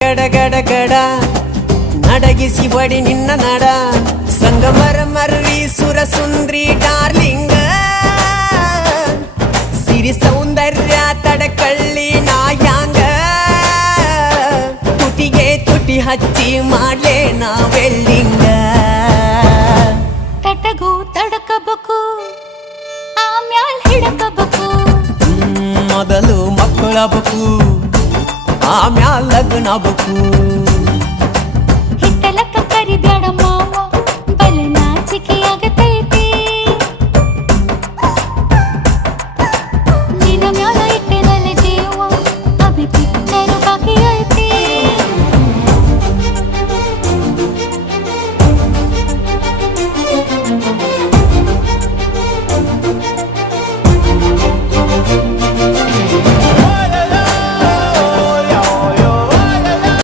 ಗಡ ಗಡ ಗಡ ನಡಗಿಸಿ ಬಡಿ ನಿನ್ನ ನಡ ಸಂಗಮರ ಮರ್ರಿ ಸುರ ಸುಂದ್ರಿ ಡಾರ್ಲಿಂಗ ಸಿರಿ ಸೌಂದರ್ಯ ತಡಕಳ್ಳಿ ನಾಯಾಂಗ ತುಟಿಗೆ ತುಟಿ ಹಚ್ಚಿ ಮಾಡ್ಲೇ ನಾ ವೆಲ್ಲಿಂಗ ತಟಗೂ ತಡಕಬೇಕು ಆಮ್ಯಾಲ್ ಹಿಡಕಬೇಕು ಮೊದಲು ಮಕ್ಕಳಬೇಕು ಆಮ್ಯಾಲ್ ಲಗ್ನಬೇಕು